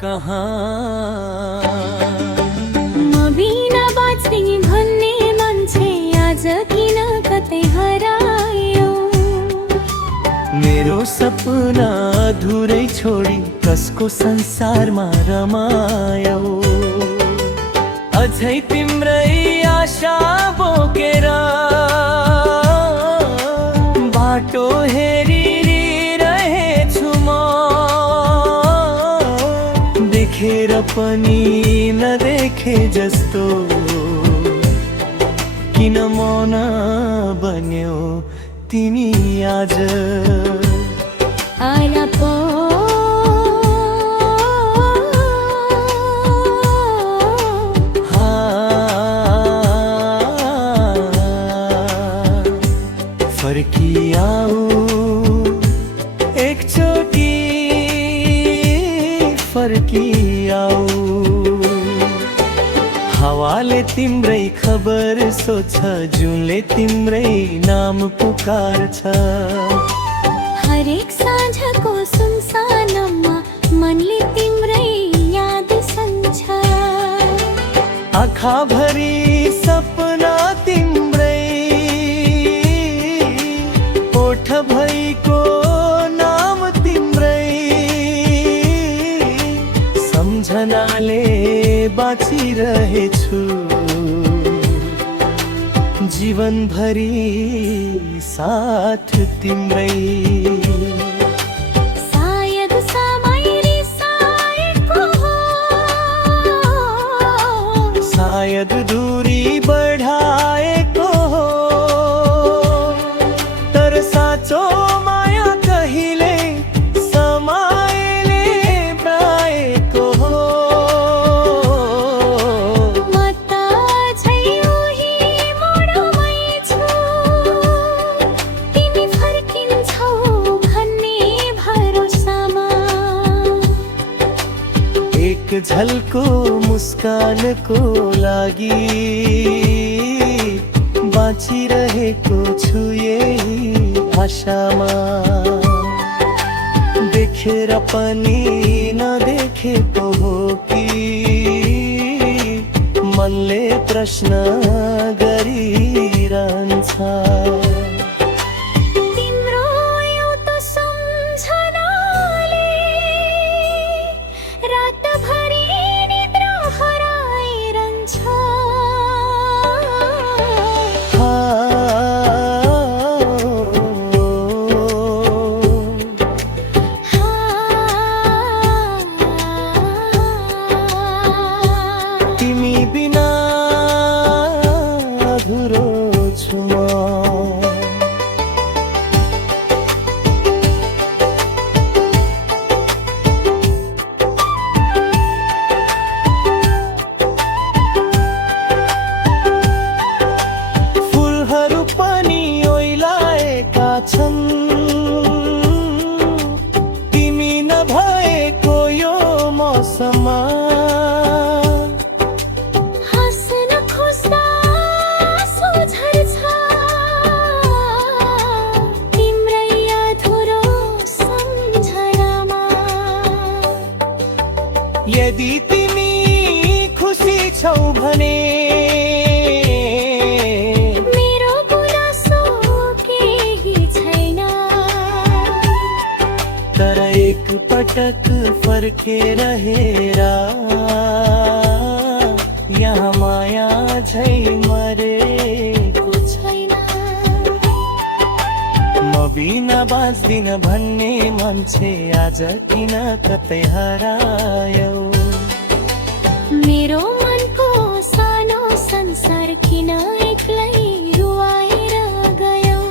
कहाँ मबिना बाँच्ने भन्ने मान्छे आज किन कतै हरायो। मेरो सपना अधुरै छोडी कसको संसारमा रमायो। अझै तिम्रै आशा बोकेर बाटो हेरिरहेछु म। देखेर पनि नदेखे जस्तो किन मौन बन्यौ तिमी आज। आला पो फर्किआऊ एकचोटि फर्किआऊ। हावाले तिम्रै खबर सोध्छ, जुनले तिम्रै नाम पुकार्छ। हरेक साँझको सुनसानमा मनले तिम्रै याद सन्छ। आँखाभरि सपना तिम्रै, ओठ भइको नाम तिम्रै। सम्झनाले बाँचिरहेछु जीवनभरि साथ तिम्रै। सायद समय रिसाएको हो, सायद दूरी बढाएको हो, तर साँचो माया कहिले समयले ब्राएको हो। म त अझै उही मोडमै छु, तिमी फर्किन्छौ भन्ने भरोसामा। एक झल्को मुस्कानको लागि बाँचिरहेको छु यही आशामा। देखेर पनि नदेखेको हो कि मनले प्रश्न गरिरहन्छ। तिम्रो एउटा सम्झनाले रातभरि निद्रा हराइरहन्छ। तिमी बिना अधुरो छु म। फुलहरू पनि ओइलाएका छन्, तिमी नभएको यो मौसममा। हाँस्न खोज्दा आँसु झर्छ, तिम्रै अधुरो सम्झनामा। यदि तिमी खुसी छौ भने मेरो गुनासो केही छैन। तर एक पटक फर्केर हेर, यहाँ माया झै मरेको छैन। म बिना बाँच्दिन भन्ने मान्छे आज किन कतै हरायो। मेरो मनको सानो संसार किन एक्लै रुवाएर गयो।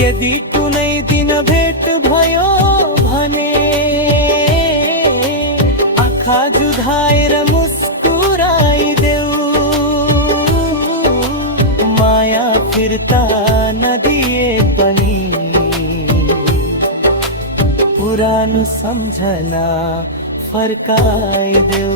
यदि कुनै दिन भेट भयो भने आँखा जुधाएर मुस्कुराइदेऊ। माया फिर्ता नदिए पनि पुरानो सम्झना फर्काइदेऊ।